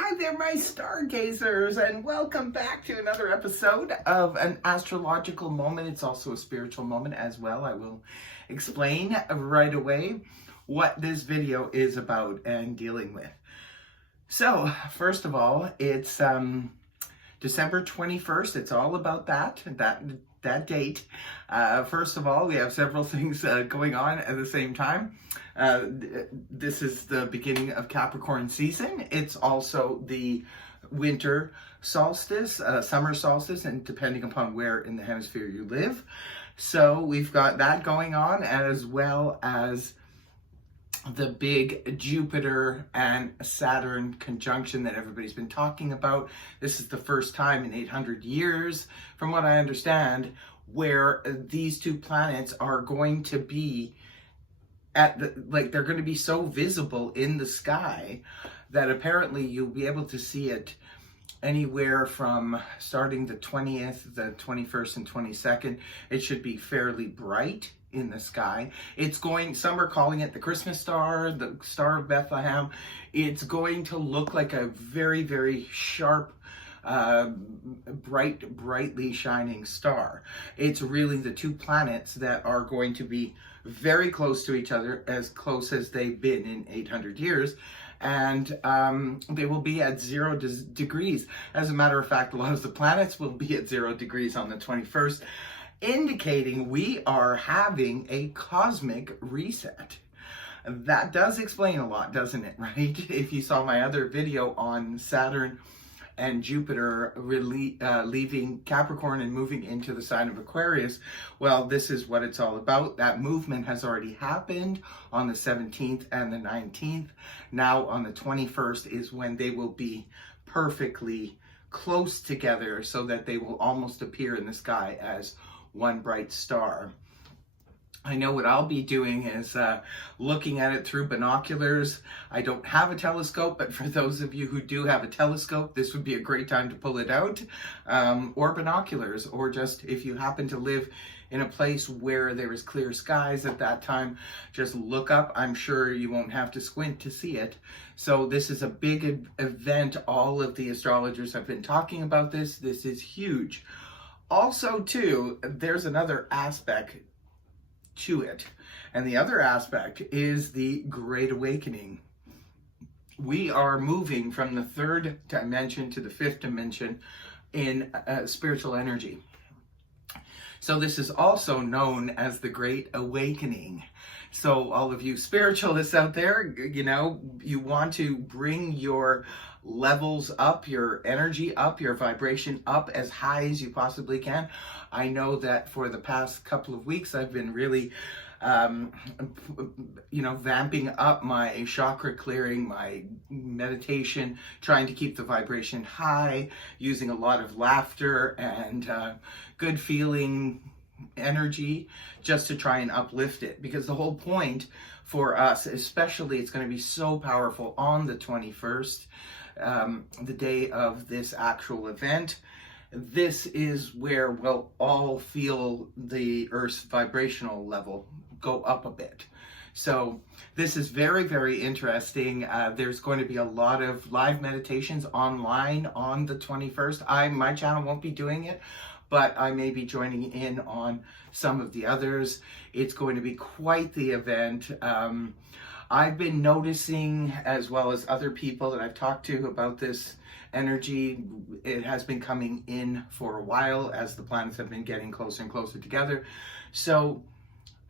Hi there, my stargazers, and welcome back to another episode of an astrological moment. It's also a spiritual moment as well. I will explain right away what this video is about and dealing with. So, first of all, it's December 21st. It's all about that date. First of all, we have several things going on at the same time. This is the beginning of Capricorn season. It's also the winter solstice, summer solstice, and depending upon where in the hemisphere you live. So we've got that going on, as well as the big Jupiter and Saturn conjunction that everybody's been talking about. This is the first time in 800 years, from what I understand, where these two planets are going to be they're going to be so visible in the sky that apparently you'll be able to see it anywhere from starting the 20th, the 21st, and 22nd. It should be fairly bright in the sky. Some are calling it the Christmas star, the Star of Bethlehem. It's going to look like a very, very sharp, brightly shining star. It's really the two planets that are going to be very close to each other, as close as they've been in 800 years. And they will be at 0 degrees. As a matter of fact, a lot of the planets will be at 0 degrees on the 21st, indicating we are having a cosmic reset. That does explain a lot, doesn't it, right? If you saw my other video on Saturn and Jupiter leaving Capricorn and moving into the sign of Aquarius, well, this is what it's all about. That movement has already happened on the 17th and the 19th. Now on the 21st is when they will be perfectly close together, so that they will almost appear in the sky as one bright star. I know what I'll be doing is looking at it through binoculars. I don't have a telescope, but for those of you who do have a telescope, this would be a great time to pull it out, or binoculars, or just if you happen to live in a place where there is clear skies at that time, just look up. I'm sure you won't have to squint to see it. So this is a big event. All of the astrologers have been talking about this. This is huge. Also, too, there's another aspect to it. And the other aspect is the Great Awakening. We are moving from the third dimension to the fifth dimension in spiritual energy. So this is also known as the Great Awakening. So all of you spiritualists out there, you want to bring your levels up, your energy up, your vibration up as high as you possibly can. I know that for the past couple of weeks, I've been really, vamping up my chakra clearing, my meditation, trying to keep the vibration high, using a lot of laughter and good feeling energy, just to try and uplift it. Because the whole point for us, especially, it's going to be so powerful on the 21st, the day of this actual event. This is where we'll all feel the Earth's vibrational level go up a bit. So this is very, very interesting. There's going to be a lot of live meditations online on the 21st. My channel won't be doing it, but I may be joining in on some of the others. It's going to be quite the event. I've been noticing, as well as other people that I've talked to about this energy, it has been coming in for a while as the planets have been getting closer and closer together. So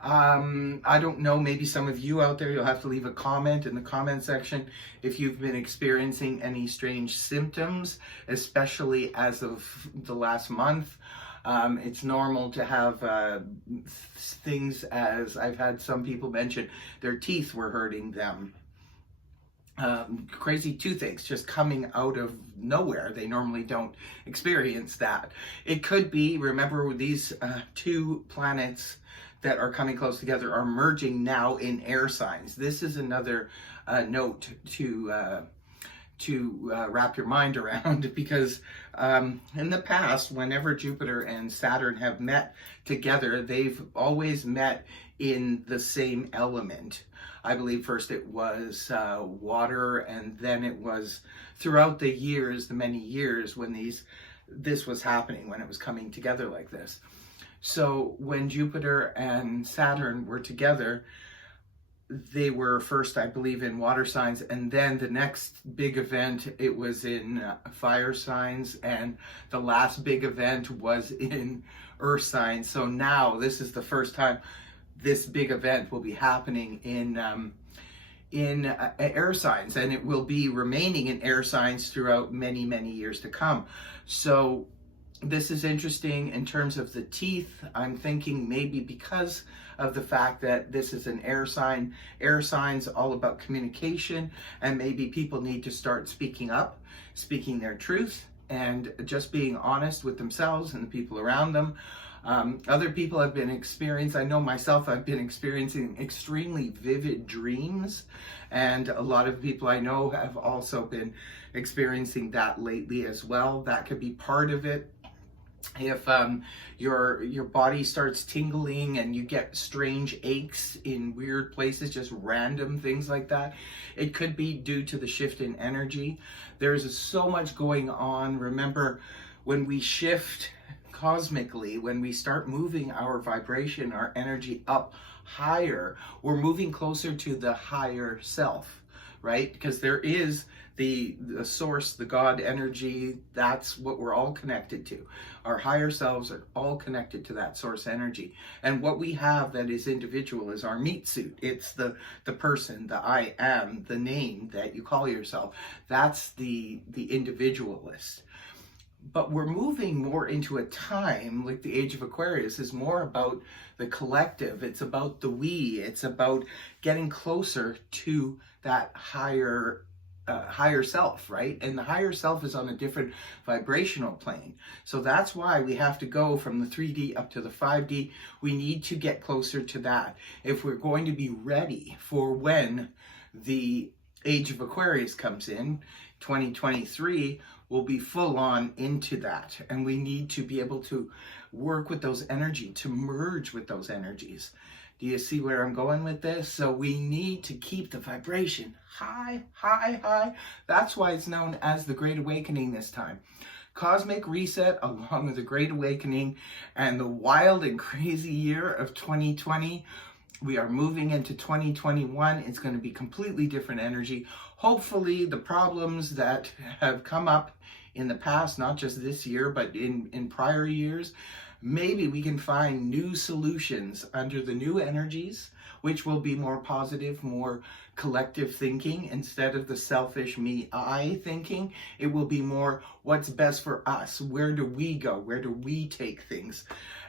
I don't know, maybe some of you out there, you'll have to leave a comment in the comment section if you've been experiencing any strange symptoms, especially as of the last month. It's normal to have things, as I've had some people mention their teeth were hurting them. Crazy toothaches just coming out of nowhere. They normally don't experience that. It could be, remember, these two planets that are coming close together are merging now in air signs. This is another note wrap your mind around, because in the past, whenever Jupiter and Saturn have met together, they've always met in the same element. I believe first it was water, and then it was throughout the years, the many years when this was happening, when it was coming together like this. So when Jupiter and Saturn were together, they were first, I believe, in water signs, and then the next big event, it was in fire signs, and the last big event was in earth signs. So now this is the first time this big event will be happening in air signs, and it will be remaining in air signs throughout many, many years to come. So this is interesting in terms of the teeth. I'm thinking maybe because of the fact that this is an air sign, air signs all about communication, and maybe people need to start speaking up, speaking their truth, and just being honest with themselves and the people around them. Other people have been experiencing, I know myself, I've been experiencing extremely vivid dreams, and a lot of people I know have also been experiencing that lately as well. That could be part of it. If your body starts tingling and you get strange aches in weird places, just random things like that, it could be due to the shift in energy. There's so much going on. Remember, when we shift cosmically, when we start moving our vibration, our energy up higher, we're moving closer to the higher self, right? Because there is the source, the God energy. That's what we're all connected to. Our higher selves are all connected to that source energy. And what we have that is individual is our meat suit. It's the person, the I am, the name that you call yourself. That's the individualist. But we're moving more into a time, like the age of Aquarius is more about the collective. It's about the we. It's about getting closer to that higher self, right? And the higher self is on a different vibrational plane. So that's why we have to go from the 3D up to the 5D. We need to get closer to that if we're going to be ready for when the age of Aquarius comes in. 2023 will be full on into that, and we need to be able to work with those energy, to merge with those energies. Do you see where I'm going with this? So we need to keep the vibration high, high, high. That's why it's known as the Great Awakening this time. Cosmic reset along with the Great Awakening and the wild and crazy year of 2020. We are moving into 2021. It's going to be completely different energy. Hopefully the problems that have come up in the past, not just this year, but in prior years, maybe we can find new solutions under the new energies, which will be more positive, more collective thinking. Instead of the selfish me, I thinking, it will be more what's best for us. Where do we go? Where do we take things?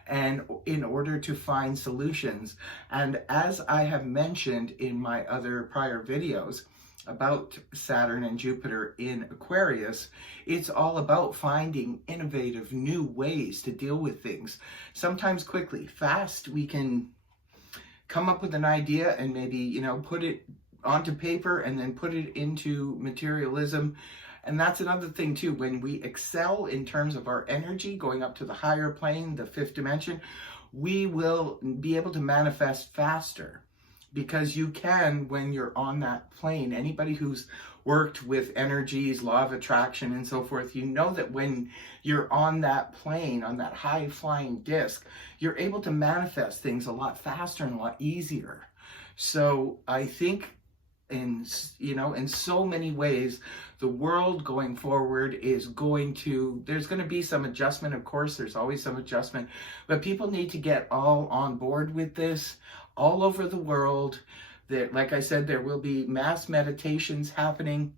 And in order to find solutions. And as I have mentioned in my other prior videos about Saturn and Jupiter in Aquarius, it's all about finding innovative new ways to deal with things. Sometimes quickly, fast, we can come up with an idea and maybe, put it onto paper and then put it into materialism. And that's another thing too, when we excel in terms of our energy going up to the higher plane, the fifth dimension, we will be able to manifest faster. Because you can, when you're on that plane, anybody who's worked with energies, law of attraction and so forth, you know that when you're on that plane, on that high flying disc, you're able to manifest things a lot faster and a lot easier. So I think in so many ways, the world going forward is there's going to be some adjustment. Of course, there's always some adjustment, but people need to get all on board with this. All over the world, like I said, there will be mass meditations happening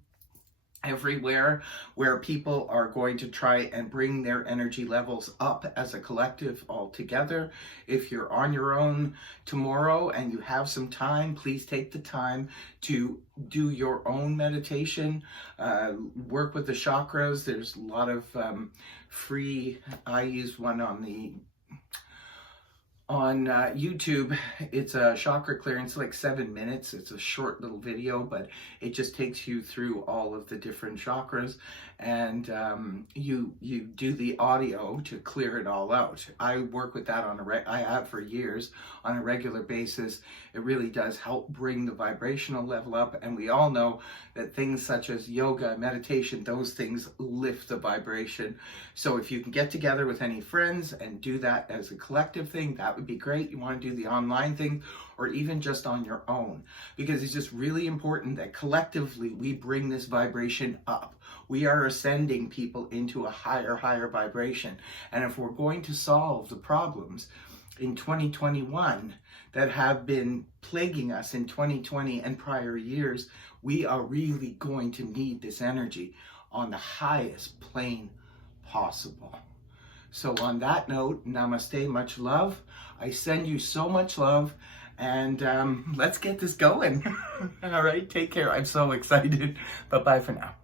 everywhere where people are going to try and bring their energy levels up as a collective all together. If you're on your own tomorrow and you have some time, please take the time to do your own meditation, work with the chakras. There's a lot of free, I use one on on YouTube. It's a chakra clearance, like 7 minutes. It's a short little video, but it just takes you through all of the different chakras, and you do the audio to clear it all out. I work with that on I have for years on a regular basis. It really does help bring the vibrational level up, and we all know that things such as yoga, meditation, those things lift the vibration. So if you can get together with any friends and do that as a collective thing, that would be great. You want to do the online thing, or even just on your own, because it's just really important that collectively we bring this vibration up. We are ascending people into a higher vibration. And if we're going to solve the problems in 2021 that have been plaguing us in 2020 and prior years, we are really going to need this energy on the highest plane possible. So on that note, namaste, much love. I send you so much love, and let's get this going. All right, take care. I'm so excited. Bye-bye for now.